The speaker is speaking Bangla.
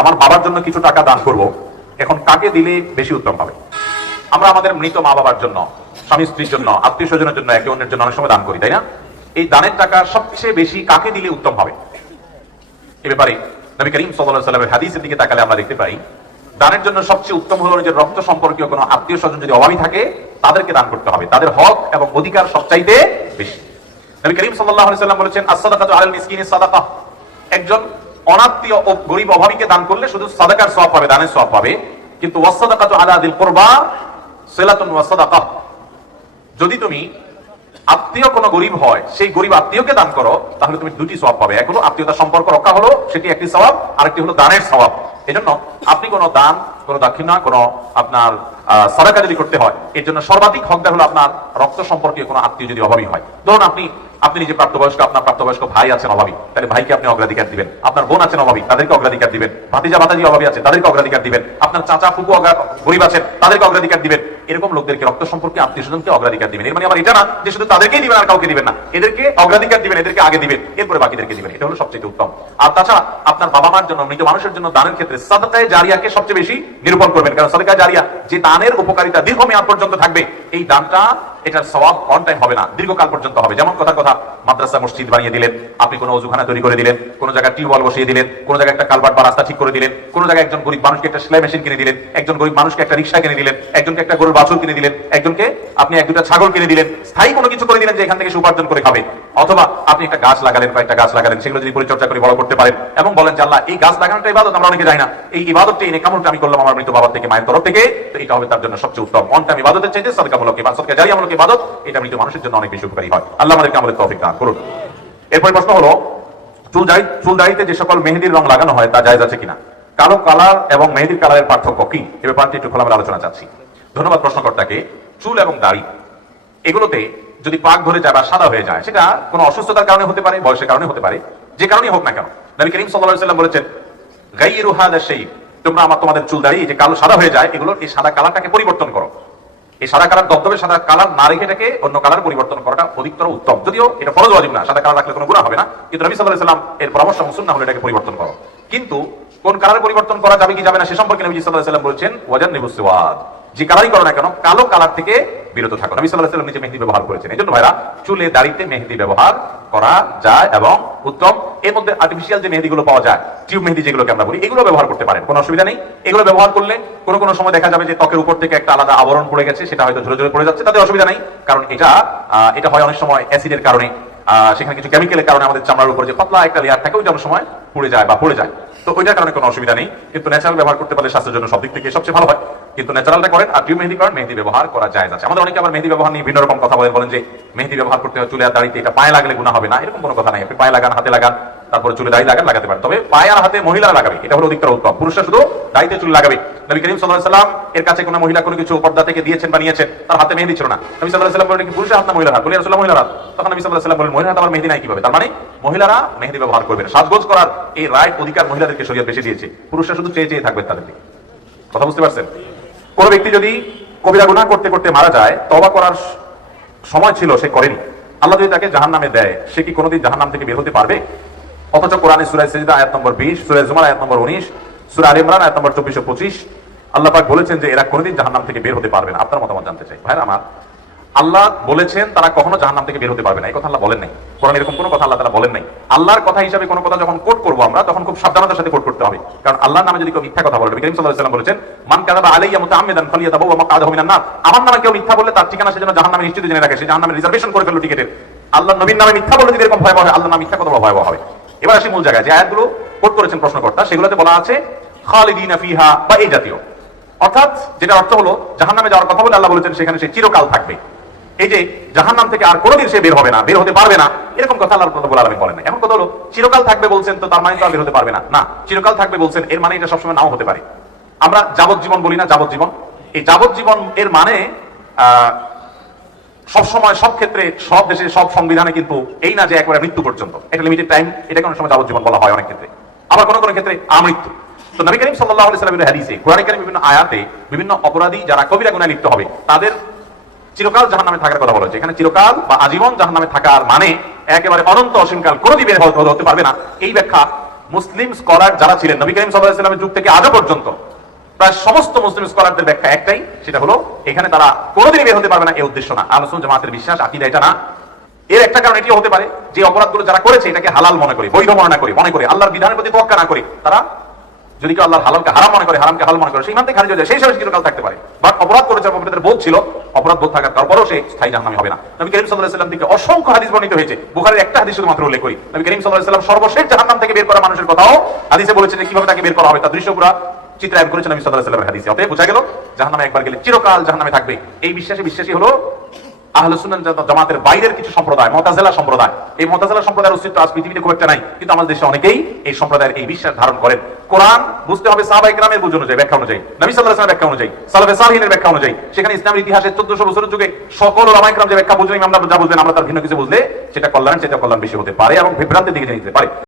আমার বাবার জন্য কিছু টাকা দান করব। এখন কাকে দিলে বেশি উত্তম হবে আমরা আমাদের মৃত মা বাবার জন্য, স্বামী স্ত্রীর জন্য, আত্মীয় স্বজনের জন্য, একে অন্যের জন্য অনেক সময় দান করি, তাই না? এই দানের টাকা সবচেয়ে বেশি কাকে দিলে উত্তম হবে? এ ব্যাপারে নবী করিম সাল্লাল্লাহু সাল্লামের হাদিসের দিকে তাকালে আমরা দেখতে পাই, দানের জন্য সবচেয়ে উত্তম হলো যে রক্ত সম্পর্কীয় কোনো আত্মীয় স্বজন যদি অভাবী থাকে, তাদেরকে দান করতে হবে। তাদের হক এবং অধিকার সবচাইতে বেশি। নবী করিম আলাইহি সাল্লাম বলেছেন as-সাদাকাতু আলাল মিসকিনি সাদাকা। একজন অনাত্মীয় ও গরিব অভাবীকে দান করলে শুধু সাদাকার সওয়াব পাবে, দানের সওয়াব পাবে। কিন্তু ওয়াস-সাদাকাতু আলা দিল কুরবা, সিলাতুন ওয়া সাদাকা যদি তুমি আত্মীয় কোনো গরিব হয়, সেই গরিব আত্মীয়কে দান করো, তাহলে তুমি দুটি সওয়াব পাবে। এক হলো আত্মীয়তার সম্পর্ক রক্ষা হলো, সেটি একটি স্বভাব আরেকটি হলো দানের সওয়াব। এজন্য আপনি কোনো দান, কোনো দক্ষিণা, কোনো আপনার সাদাকা যদি করতে হয়, এর জন্য সর্বাধিক হকদার হলো আপনার রক্ত সম্পর্কে কোনো আত্মীয় যদি অভাবী হয়। ধরুন আপনি আপনি নিজে প্রাপ্তবয়স্ক, আপনার প্রাপ্তবয়স্ক ভাই আছেন অভাবী, তাহলে ভাইকে আপনি অগ্রাধিকার দিবেন। আপনার বোন আছেন অভাবী, তাদেরকে অগ্রাধিকার দিবেন। ভাতিজা ভাতাজি অভাবী আছে, তাদেরকে অগ্রাধিকার দিবেন। আপনার চাচা ফুকু গরিব আছেন, তাদেরকে অগ্রাধিকার দিবেন। এরকম লোকদেরকে রক্ত সম্পর্কে আত্মীয় স্বজনকে অগ্রাধিকার দিবেন। এর মানে আমার এটা না যে শুধু তাদেরকেই দিবেন আর কাউকে দিবেন না। এদেরকে অগ্রাধিকার দিবেন, এদেরকে আগে দিবেন, এরপরে বাকিদেরকে দিবেন। এটা হলো সবচেয়ে উত্তম। আর তাছাড়া আপনার বাবা মার জন্য, মৃত মানুষের জন্য দানের ক্ষেত্রে সাদকায় জারিয়াকে সবচেয়ে বেশি নিরূপণ করবেন। কারণ সাদকায় জারিয়া যে দানের উপকারিতা দীর্ঘমেয়াদ পর্যন্ত থাকবে, এই দানটা এটার সওয়াব অন টাইম হবে না। দীর্ঘকাল পর্যন্ত হবে। যেমন কথা কথা মাদ্রাসা, মসজিদ বানিয়ে দিলেন, আপনি কোনো অজুখানা তৈরি করে দিলেন, কোন জায়গায় টিউবওয়েল বসিয়ে দিলেন, কোন জায়গায় একটা কালভার্ট বা রাস্তা ঠিক করে দিলেন, কোন জায়গায় একজন গরিব মানুষকে একটা সেলাই মেশিন কিনে দিলেন, একজন গরিব মানুষকে একটা রিক্সা কিনে দিলেন, একজনকে একটা গরুর বাছুর কিনে দিলেন, একজনকে আপনি এক দুটা ছাগল কিনে দিলেন, স্থায়ী কোনো কিছু করে দিলেন যে এখান থেকে সে উপার্জন করে খাবে। অথবা আপনি একটা গাছ লাগালেন, কয়েকটা গাছ লাগালেন, সেগুলো যদি পরিচর্যা করে বড় করতে পারেন এবং বলেন যে, আল্লাহ, এই গাছ লাগানোটা ইবাদত, আমরা অনেকে যাই না। এই ইবাদতটি এনে কামড়টা আমি করলাম আমার মৃত বাবার থেকে, মায়ের তরফ থেকে। তো এটা হবে তার জন্য সবচেয়ে উত্তম। অন টাইম ইবাদতের চাইতে সদকামূলক ইবাদত সদকা জারিয়ামূলক ইবাদত এটা মৃত মানুষের জন্য অনেক বেশি উপকারী হয়। আল্লাহ আমাদেরকে আমাদের তৌফিক দান করুন। এরপর প্রশ্ন হলো, চুল দাড়ি চুল দাড়িতে যে সকল মেহেদির রং লাগানো হয়, তা জায়েজ আছে কিনা? কালো কালার এবং মেহেদির কালারের পার্থক্য কি? এ ব্যাপারটি একটু খোলামেলা আলোচনা চাচ্ছি। ধন্যবাদ প্রশ্নকর্তাকে। চুল এবং দাড়ি, এগুলোতে যদি পাক ধরে যায় বা সাদা হয়ে যায়, সেটা কোনো অসুস্থতার কারণে হতে পারে, বয়সের কারণে হতে পারে, যে কারণেই হোক না কেন। নবী করিম আলাইহি সাল্লাম বলেছেন, গাইরু হাদা শাইব তোমরা আমার তোমাদের চুল দাড়ি যে কালো সাদা হয়ে যায় এগুলো এই সাদা কালারটাকে পরিবর্তন করো। এই সাদা কালার দবদবে সাদা কালার না রেখে এটাকে অন্য কালার পরিবর্তন করাটা অধিকতর উত্তম। যদিও এটা ফরজ ওয়াজিব না, সাদা কালার রাখলে কোনো গুনাহ হবে না। কিন্তু নবী আলাইহি সাল্লাম এর পরামর্শ মুসুন না হলে এটাকে পরিবর্তন করো। কিন্তু কোন কালার পরিবর্তন করা যাবে কি যাবে না সে সম্পর্কে নবী আলাইহি সাল্লাম বলেছেন ওয়াজান নিবুসওয়াদ যে কালারই করো না কেন, কালো কালার থেকে বিরত থাকো। নবী আলাইহি সাল্লাম নিজে মেহেদি ব্যবহার করেছেন। এজন্য ভাইরা, চুলে, দাড়িতে মেহেদি ব্যবহার করা যায় এবং উত্তম। এর মধ্যে আর্টিফিশিয়াল যে মেহেদিগুলো পাওয়া যায় টিউব মেহেদি যেগুলোকে আমরা বলি, এগুলো ব্যবহার করতে পারেন, কোনো অসুবিধা নেই। এগুলো ব্যবহার করলে কোনো কোনো সময় দেখা যাবে যে ত্বকের উপর থেকে একটা আলাদা আবরণ পড়ে গেছে, সেটা হয়তো ঝরে ঝরে পড়ে যাচ্ছে, তাতে অসুবিধা নেই, কারণ এটা এটা হয় অনেক সময় অ্যাসিডের কারণে সেখানে কিছু কেমিক্যালের কারণে আমাদের চামড়ার উপর যে পাতলা একটা লেয়ার থাকে, ওইটা সময় পুড়ে যায় বা পড়ে যায়। তো ওইটার কারণে কোনো অসুবিধা নেই, কিন্তু ন্যাচারাল ব্যবহার করতে পারলে স্বাস্থ্যের জন্য সব দিক থেকে সবচেয়ে ভালো হয়। কিন্তু ন্যাচারালটা করেন আর টিউব মেহেদি করেন, মেহেদি ব্যবহার করা যায় আছে আমাদের অনেকে আবার মেহেদি ব্যবহার নিয়ে ভিন্ন রকম কথা বলেন বলেন যে মেহেদি ব্যবহার করতে হয় চুলে দাড়িতে, এটা পায়ে লাগলে গুণা হবে না, এরকম কোনো কথা নাই। আপনি পায়ে লাগান, হাতে লাগান তারপরে চুলে দাড়ি লাগান, লাগাতে পারেন। তবে পায়ে হাতে মহিলারা লাগাবে, এটা হলো অধিকতর উত্তম। পুরুষরা শুধু দাড়িতে চুল লাগাবে। নবী করিম সাল্লাম এর কাছে কোনো মহিলা কোনো কিছু পর্দা থেকে দিয়েছেন বা নিয়েছেন তার হাতে মেহেদি ছিল না। নবী আলাইহি সাল্লাম বলেন পুরুষের হাত না মহিলার হাত? বলি রাসূলুল্লাহ, মহিলার হাত। তখন নবী আলাইহি সাল্লাম বলেন মহিলার হাত আমার মেহেদি নাই কীভাবে? তার মানে মহিলারা মেহেদি ব্যবহার করবেন সাজগোজ করার এই রাইট অধিকার মহিলাদেরকে শরীয়ত বেশি দিয়েছে। পুরুষরা শুধু চেয়ে চেয়ে থাকবেন তাদের দিকে কথা বুঝতে পারছেন? কোন ব্যক্তি যদি কবিরা গুনাহ করতে করতে মারা যায় তবা করার সময় ছিল, সে করেনি। আল্লাহ যদি তাকে জাহান নামে দেয়, সে কি কোনোদিন জাহান নাম থেকে বের হতে পারবে? অথচ কোরআনে সুরায় সেজদা আয়াত নম্বর বিশ সুরায় জুমার আয়াত নম্বর উনিশ, সুরা আল ইমরান আয়াত নম্বর চব্বিশ পঁচিশ। আল্লাহ পাক বলেছেন যে এরা কোনোদিন জাহান নাম থেকে বের হতে পারবে না। আপনার মতামত জানতে চাই। ভাইরা আমার, আল্লাহ বলেছেন তারা কখনো জাহান্নাম থেকে বের হতে পারবে না। এই কথা আল্লাহ বলেন নাই। কোরআন এরকম কোনো কথা আল্লাহ তাআলা বলেন নাই। আল্লাহর কথা হিসাবে কোনো কথা যখন কোট করব আমরা, তখন খুব সাবধানতার সাথে কোট করতে হবে। কারণ আল্লাহর নামে যদি কেউ মিথ্যা কথা বলে, নবী করিম সাল্লাল্লাহু আলাইহি বলেছেন, মান কাযাবা আলাইয়া মুতাআম্মিদান ফালিয়াতাবাওয়া মাকআদাহু মিনান নার। আমার নামে কেউ মিথ্যা বললে তার ঠিকানা সেজন্য জাহান্নামে নিশ্চিত জেনে রাখে। সে জাহান্নামে রিজার্ভেশন করে ফেলল টিকেটের। আল্লাহ নবীর নামে মিথ্যা বলে যদি এরকম ভয়াবহ হয়, আল্লাহর নামে মিথ্যা কথা ভয়াবহ হবে। এবার আসি মূল জায়গায়। যে আয়াতগুলো কোট করেছেন প্রশ্নকর্তা, সেগুলোতে বলা আছে, খালিদিনা ফিহা বা এই জাতীয়। অর্থাৎ যেটা অর্থ হলো, জাহান্নামে যাওয়ার কথা বলে আল্লাহ বলেছেন, সেখানে সে চিরকাল থাকবে। এই যে জাহান্নাম থেকে আর কোনোদিন সে বের হবে না, বের হতে পারবে না, এরকম কথা আল্লাহ রাব্বুল আলামিন বলেন এখন কথা হলো, চিরকাল থাকবে বলছেন তো তার মানে তো আর বের হতে পারবে না। না, চিরকাল থাকবে বলছেন, এর মানে এটা সবসময় নাও হতে পারে। আমরা যাবজ্জীবন বলি না, যাবজ্জীবন। এই যাবজ্জীবন এর মানে আহ সব ক্ষেত্রে, সব দেশে, সব সংবিধানে কিন্তু এই না যে একবারে মৃত্যু পর্যন্ত। এটা লিমিটেড টাইম এটাকে অনেক সময় যাবজ্জীবন বলা হয় অনেক ক্ষেত্রে। আবার কোনো কোনো ক্ষেত্রে আমৃত্যু। তো নবী করিম আলাইহি সাল্লামের হাদিসে, কোরআন কারীম বিভিন্ন আয়াতে বিভিন্ন অপরাধী যারা কবিরা গুনাহে লিপ্ত হবে, তাদের চিরকাল জাহান নামে থাকার কথা বলা হয়েছে। এখানে চিরকাল বা আজীবন জাহান্নামে থাকার মানে একেবারে অনন্ত অসীমকাল কোনোদিন বের হতে পারবে না। এই ব্যাখ্যা মুসলিম স্কলার যারা ছিলেন, নবী করিম সাল্লাহ ইসলামের যুগ থেকে আজও পর্যন্ত প্রায় সমস্ত মুসলিম স্কলারদের ব্যাখ্যা একটাই, সেটা হলো এখানে তারা কোনোদিনই বের হতে পারবে না এই উদ্দেশ্য না। আলোচনা জামাতের বিশ্বাস, আকিদা এটা না। এর একটা কারণ এটিও হতে পারে, যে অপরাধগুলো যারা করেছে এটাকে হালাল মনে করি, বৈধ মনে না করি, মনে করি, আল্লাহর বিধানের প্রতি তোয়াক্কা না করি, তারা যদি কেউ আল্লাহর হালালকে হারাম মনে করে, হারামকে হালাল মনে করে, সেই মান থেকে খারিজ হয়ে যায়, সেই সময় চিরকাল থাকতে পারে। বাট অপরাধ করেছে অপরাধের বোধ ছিল, অপরাধ বোধ থাকার তারপরও সে স্থায়ী জাহান্নামী হবে না। নবী করিম সাল্লাল্লাহু সাল্লাম থেকে অসংখ্য হাদিস বর্ণিত হয়েছে, বুখারীর একটা হাদিস শুধুমাত্র উল্লেখ করি। নবী করিম সাল্লাল্লাহু আলাইহি সাল্লাম সর্বশেষ জাহান্নাম থেকে বের করা মানুষের কথাও হাদিসে বলেছেন কীভাবে তাকে বের করা হবে, তার দৃশ্য পুরা চিত্রায়ন করেছেন সাল্লাল্লাহু আলাইহি সাল্লামের হাদিসে। অতএব বোঝা গেল, জাহান্নামে একবার গেলে চিরকাল জাহান্নামে থাকবে। এই বিশ্বাসে বিশ্বাসী হলো আহলে সুন্নাত জামাতের বাইরের কিছু সম্প্রদায় মতাজেলা সম্প্রদায়। এই মতাজেলা সম্প্রদায়ের অস্তিত্ব আজ পৃথিবীতে খুব একটা নাই, কিন্তু আমাদের দেশে অনেকেই এই সম্প্রদায়ের এই বিশ্বাস ধারণ করেন। কোরআন বুঝতে হবে সাহাবা ইকরামের বুঝ অনুযায়ী, ব্যাখ্যা অনুযায়ী, নবী সাল্লাল্লাহু আলাইহি ব্যাখ্যা অনুযায়ী, সালাফে সালিহিনের ব্যাখ্যা অনুযায়ী। সেখানে ইসলামের ইতিহাসে 1400 বছরের যুগে সকল ওলামা ইকরাম যে ব্যাখ্যা বুঝলেন আমরা যা বুঝলেন আমরা তার ভিন্ন কিছু বুঝলে সেটা কল্যাণ সেটা কল্যাণ বেশি হতে পারে এবং বিভ্রান্তির দিকে যেতে পারে।